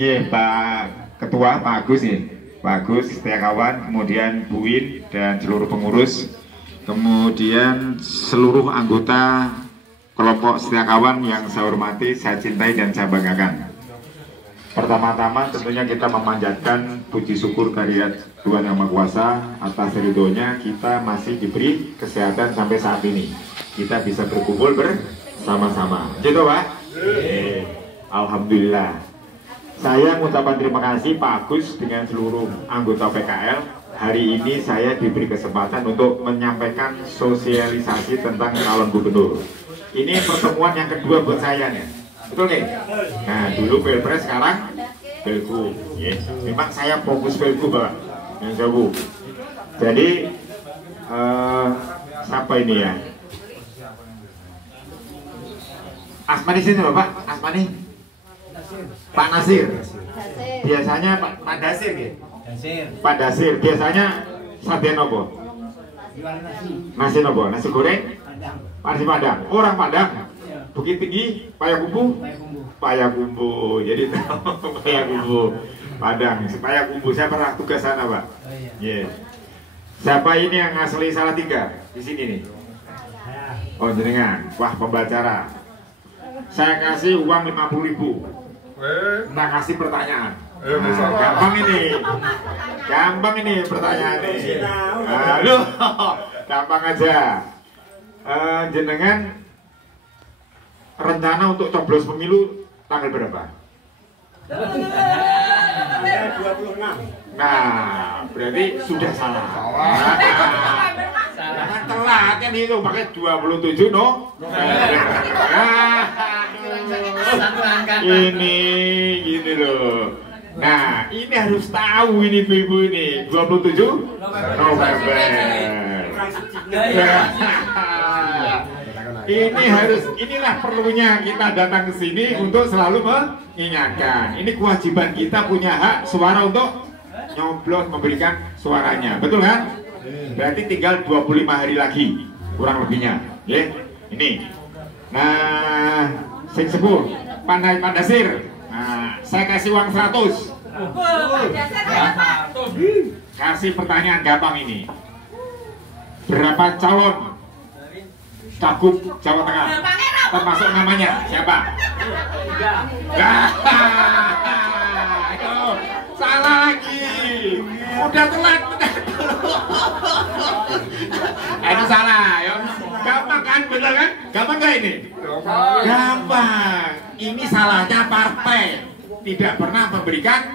Iya, Pak Ketua, Pak Agus nih, Pak Agus, Setiakawan, kemudian Bu Win dan seluruh pengurus, kemudian seluruh anggota kelompok Setiakawan yang saya hormati, saya cintai dan saya banggakan. Pertama-tama tentunya kita memanjatkan puji syukur kehadirat Tuhan Yang Maha Kuasa atas ridhonya kita masih diberi kesehatan sampai saat ini. Kita bisa berkumpul bersama-sama. Gitu Pak? Alhamdulillah. Saya mengucapkan terima kasih Pak Agus dengan seluruh anggota PKL. Hari ini saya diberi kesempatan untuk menyampaikan sosialisasi tentang calon gubernur. Ini pertemuan yang kedua buat saya nih. Betul nih? Nah dulu Pilpres, sekarang Pilgub. Memang saya fokus Pilgub Pak. Yang jauh. Jadi siapa ini ya? Asmani sini Bapak, Asmani. Pak Nasir. Biasanya Pak Dasir gitu. Pak Dasir. Biasanya sajian apa? Nasi nopo, nasi goreng? Nasi Padang. Orang Padang. Bukit Tinggi, Payakumbuh. Payakumbuh. Jadi tahu Payakumbuh. Padang, Payakumbuh. Saya pernah tugas sana, Pak. Iya. Siapa ini yang asli Salatiga? Di sini nih. Oh, jenengan. Wah, pembacara. Saya kasih uang 50.000. Nah, kasih pertanyaan. Gampang ini pertanyaan ini. Halo, gampang aja. Jenengan rencana untuk coblos pemilu tanggal berapa? 26. Nah, berarti sudah salah. Jangan telat kan itu pakai 27 no. Ini gini loh. Nah, ini harus tahu ini ibu ini 27 November. Ini harus, inilah perlunya kita datang ke sini untuk selalu mengingatkan. Ini kewajiban kita, punya hak suara untuk nyoblos, memberikan suaranya. Betul kan? Berarti tinggal 25 hari lagi kurang lebihnya. Ya, ini. Nah, sing sepuh Pak Dasir. Nah, saya kasih uang 100. Kasih pertanyaan gampang ini. Berapa calon cagup Jawa Tengah? Termasuk namanya siapa? Salah lagi. Udah telat. Itu salah ya. Gampang kan, bener kan? Gampang gak ini? Gampang. Ini salahnya partai tidak pernah memberikan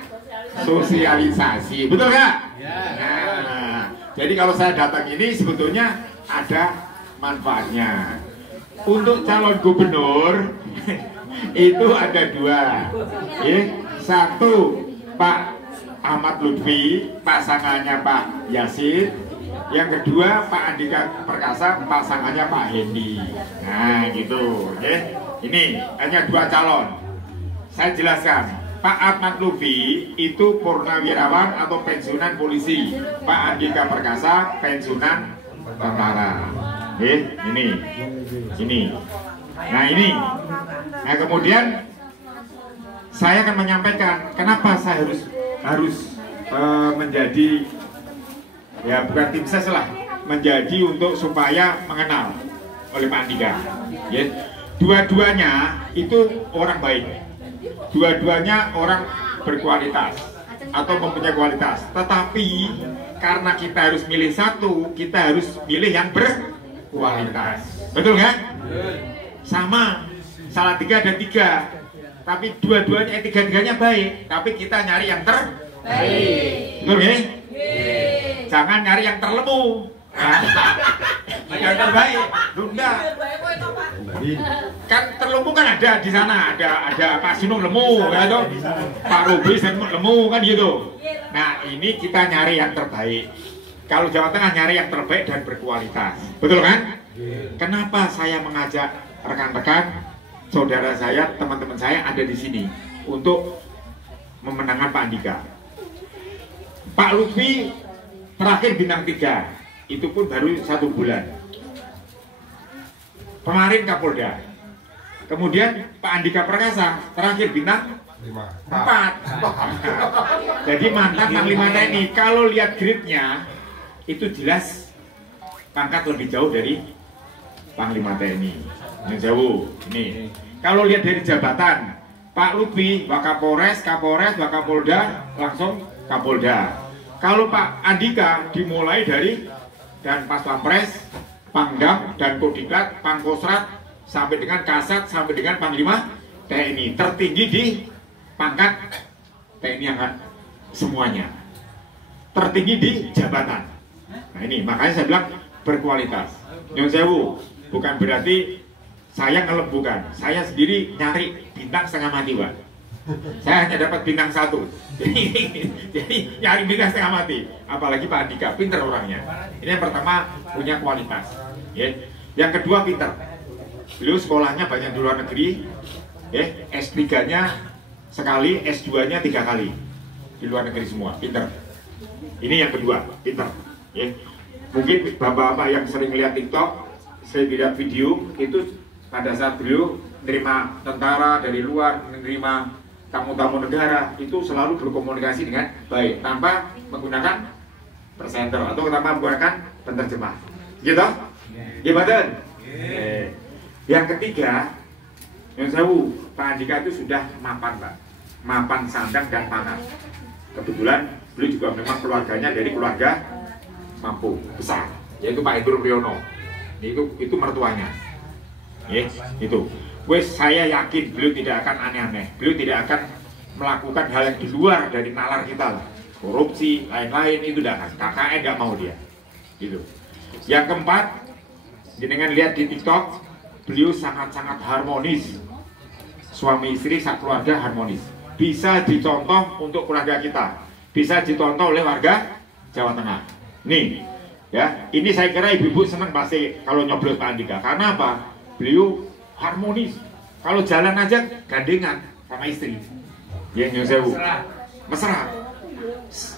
sosialisasi, betul gak? Nah, jadi kalau saya datang ini sebetulnya ada manfaatnya. Untuk calon gubernur itu ada dua. Satu Pak Ahmad Lutfi, pasangannya Pak Yasin. Yang kedua Pak Andika Perkasa, pasangannya Pak Hendi. Nah gitu. Ini hanya dua calon. Saya jelaskan. Pak Ahmad Lutfi itu purnawirawan atau pensiunan polisi. Pak Andika Perkasa pensiunan tentara. Ini. Nah ini. Nah kemudian saya akan menyampaikan kenapa saya harus menjadi, ya bukan tim ses lah, menjadi untuk supaya mengenal oleh Pak Andika. Dua-duanya itu orang baik, dua-duanya orang berkualitas atau mempunyai kualitas. Tetapi karena kita harus milih satu, kita harus milih yang berkualitas. Betul nggak? Sama, Salatiga ada 3, tapi dua-duanya tiga-tiganya baik, tapi kita nyari yang terbaik. Betul nggak? Jangan nyari yang terlemu. Yang terbaik, enggak. Kan terlemu kan ada di sana, ada Pak Sinung lemu, ya toh? Pak Rubis lemu kan gitu. Nah ini kita nyari yang terbaik. Kalau Jawa Tengah nyari yang terbaik dan berkualitas, betul kan? Kenapa saya mengajak rekan-rekan, saudara saya, teman-teman saya ada di sini untuk memenangkan Pak Andika. Pak Lutfi terakhir bintang 3, itu pun baru 1 bulan. Kemarin Kapolda. Kemudian Pak Andika Perkasa terakhir bintang 4. Jadi mantan Panglima TNI. Kalau lihat grade-nya itu jelas pangkat lebih jauh dari Panglima TNI. Ini jauh. Ini. Kalau lihat dari jabatan, Pak Lutfi, Wakapolres, Kapolres, Wakapolda, langsung Kapolda. Kalau Pak Andika dimulai dari dan Pas Pampres, Pangdam dan Kodiklat, Pangkostrat sampai dengan Kasat sampai dengan Panglima TNI, tertinggi di pangkat TNI angkat semuanya, tertinggi di jabatan. Nah ini makanya saya bilang berkualitas. Nyun sewu, bukan berarti saya ngelem, bukan. Saya sendiri nyari bintang setengah mati, Pak. Saya hanya dapat bintang 1. Jadi nyari bintang setengah mati. Apalagi Pak Andika, pinter orangnya. Ini yang pertama, punya kualitas. Ya. Yang kedua, pinter. Beliau sekolahnya banyak di luar negeri. Ya. S3-nya sekali, S2-nya 3 kali. Di luar negeri semua, pinter. Ini yang kedua, pinter. Ya. Mungkin bapak-bapak yang sering lihat TikTok, saya lihat video, itu pada saat beliau menerima tentara dari luar, menerima tamu-tamu negara, itu selalu berkomunikasi dengan baik tanpa menggunakan presenter atau tanpa menggunakan penerjemah. Gitu? Gimana? Yang ketiga, yang sewu, Pak Andika itu sudah mapan, Pak. Mapan sandang dan pangan. Kebetulan beliau juga memang keluarganya dari keluarga mampu besar, yaitu Pak Hendro Priyono. Itu mertuanya. Yes, itu. Wes, saya yakin beliau tidak akan aneh-aneh. Beliau tidak akan melakukan hal yang di luar dari nalar kita lah. Korupsi, lain-lain itu dah. KKN nggak mau dia. Gitu. Yang keempat, jenengan lihat di TikTok, beliau sangat-sangat harmonis. Suami istri, sak keluarga harmonis. Bisa dicontoh untuk keluarga kita. Bisa dicontoh oleh warga Jawa Tengah. Nih, ya, ini saya kira ibu-ibu senang pasti kalau nyoblos Pak Andika. Karena apa? Beliau harmonis. Kalau jalan aja gandengan sama istri. Ya, nyusewu. Mesra.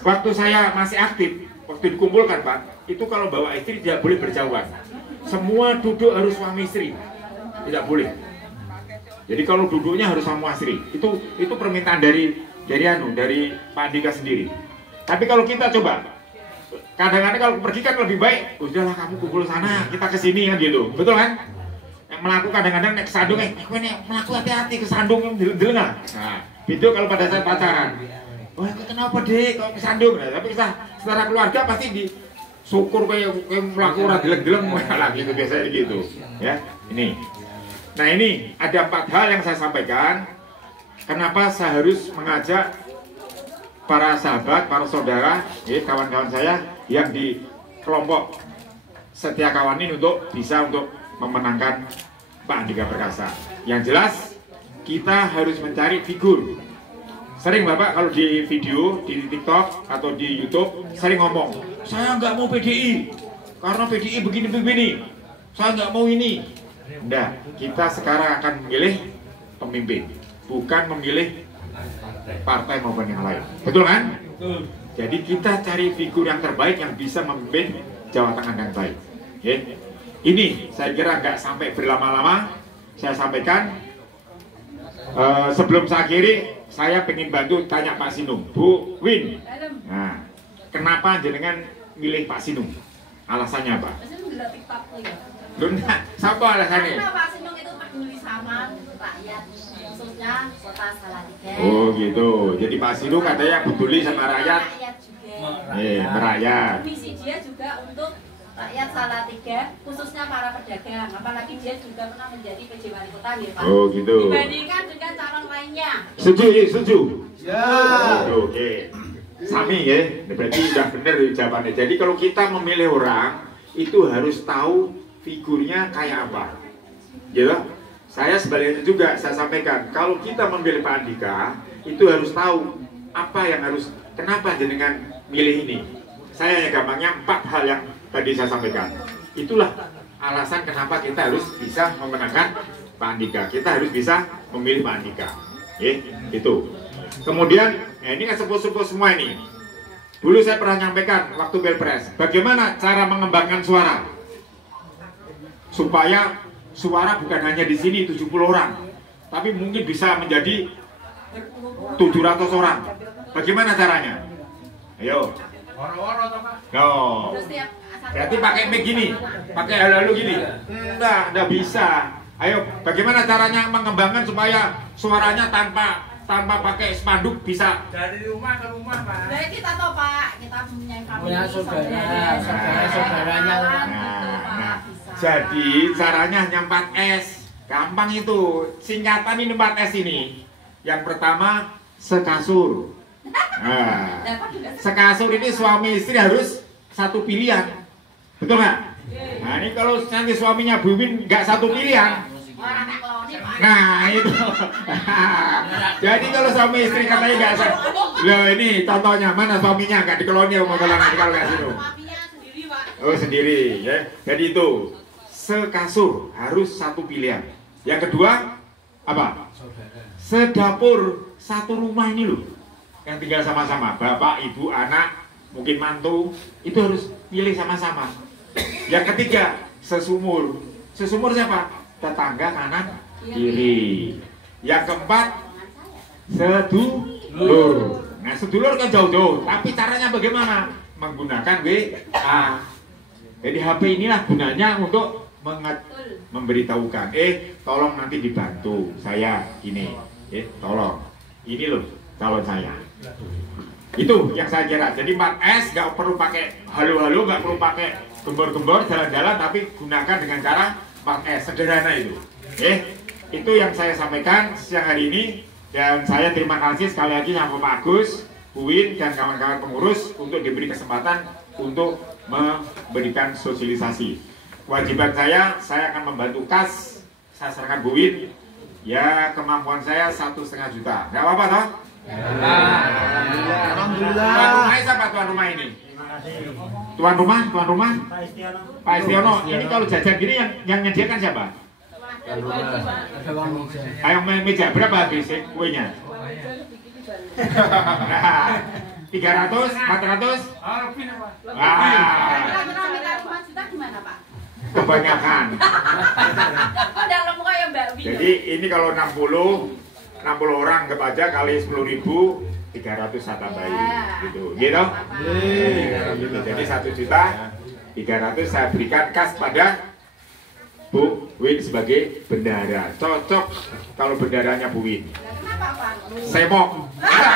Waktu saya masih aktif, waktu dikumpulkan, Pak, itu kalau bawa istri tidak boleh berjauhan. Semua duduk harus suami istri. Tidak boleh. Jadi kalau duduknya harus sama istri. Itu permintaan dari Pak Andika sendiri. Tapi kalau kita coba, kadang-kadang kalau pergi kan lebih baik, udahlah kamu kumpul sana, kita kesini kan gitu. Betul kan? Melakukan kadang-kadang naik kesandung, melakukan hati-hati kesandung yang deleng. Nah, itu kalau pada saat pacaran. Wah, kenapa deh kalau kesandung? Nah, tapi secara keluarga pasti disyukur kayak melakukan deleng-deleng lah gitu, biasanya gitu. Ya, ini. Nah, ini ada 4 hal yang saya sampaikan. Kenapa saya harus mengajak para sahabat, para saudara, kawan-kawan saya yang di kelompok Setia Kawan ini untuk bisa memenangkan Pak Andika Perkasa. Yang jelas kita harus mencari figur. Sering Bapak kalau di video, di TikTok atau di YouTube sering ngomong, saya nggak mau PDI karena PDI begini-begini, saya nggak mau ini. Nah, kita sekarang akan memilih pemimpin, bukan memilih partai maupun yang lain. Betul kan? Betul. Jadi kita cari figur yang terbaik yang bisa memimpin Jawa Tengah dengan baik. Okay? Ini saya kira nggak sampai berlama-lama. Saya sampaikan sebelum saya akhiri, saya pengen bantu tanya Pak Sinung, Bu Win. Nah, kenapa jenengan milih Pak Sinung? Alasannya apa? Lunda, siapa alasannya? Karena Pak Sinung itu peduli sama rakyat, khususnya Kota Salatiga. Oh gitu. Jadi Pak Sinung katanya peduli sama rakyat. Merayat. Misi dia juga untuk rakyat Salatiga, khususnya para pedagang. Apalagi dia juga pernah menjadi PJ Wali Kota, ya Pak. Oh gitu. Dibandingkan dengan calon lainnya. Setuju. Ya. Oke. Sami ya. Berarti udah benar jawabannya. Jadi kalau kita memilih orang, itu harus tahu figurnya kayak apa. Ya. Saya sebaliknya juga saya sampaikan, kalau kita memilih Pak Andika, itu harus tahu apa yang harus, kenapa jenengan milih ini. Saya ya gampangnya 4 hal yang tadi saya sampaikan. Itulah alasan kenapa kita harus bisa memenangkan Pak Andika. Kita harus bisa memilih Pak Andika. Itu. Kemudian, ini kan sepuh-sepuh semua ini. Dulu saya pernah nyampaikan waktu Pilpres, bagaimana cara mengembangkan suara supaya suara bukan hanya di sini 70 orang, tapi mungkin bisa menjadi 700 orang. Bagaimana caranya? Ayo. Terus tiap Berarti pakai mic gini, pakai halo-halo gini. Enggak bisa. Ayo, bagaimana caranya mengembangkan supaya suaranya tanpa pakai spanduk bisa? Dari rumah ke rumah, Pak. Nah, kita tahu Pak, kita punya family, Punya saudara-saudaranya. Nah, jadi caranya hanya 4S. Gampang itu. Singkatan ini 4S ini. Yang pertama, sekasur. Nah, sekasur ini suami istri harus satu pilihan. Betul nggak? Nah, ini kalau nanti suaminya Bu Win nggak satu pilihan. Nah, itu. Jadi kalau suami istri katanya nggak satu. Loh, ini contohnya mana suaminya nggak dikeloni mau kalau nggak situ. Oh, sendiri ya. Jadi itu sekasur harus satu pilihan. Yang kedua apa? Sedapur satu rumah ini loh. Yang tinggal sama-sama, bapak, ibu, anak, mungkin mantu, itu harus pilih sama-sama. Yang ketiga, sesumur. Sesumur siapa? Tetangga kanan kiri. Yang keempat, sedulur. Nah, sedulur kan jauh-jauh, tapi caranya bagaimana? Menggunakan WA. Jadi HP inilah gunanya untuk memberitahukan, tolong nanti dibantu saya ini, tolong. Ini loh calon saya. Itu yang saya kira. Jadi 4S nggak perlu pakai halo-halo, nggak perlu pakai gembor-gembor jalan-jalan, tapi gunakan dengan cara 4S, sederhana itu. Itu yang saya sampaikan siang hari ini, dan saya terima kasih sekali lagi sama Pak Agus, Bu Win, dan kawan-kawan pengurus untuk diberi kesempatan untuk memberikan sosialisasi. Kewajiban saya akan membantu kas, saya serahkan Bu Win. Ya, kemampuan saya 1,5 juta. Nggak apa-apa toh? Alhamdulillah. Tuan rumah siapa tuan rumah ini? Tuan rumah? Pak Istiono. Ini kalau jajan gini yang menyediakan siapa? Ayam meja berapa habis kuenya? 300, 400? Kebanyakan. Jadi ini kalau 60 orang ke aja kali 10.000, 300 saya tambahin gitu. Gitu. Jadi 1 juta 300 saya berikan kas pada Bu Win sebagai bendahara. Cocok kalau bendaharanya Bu Win. Semok.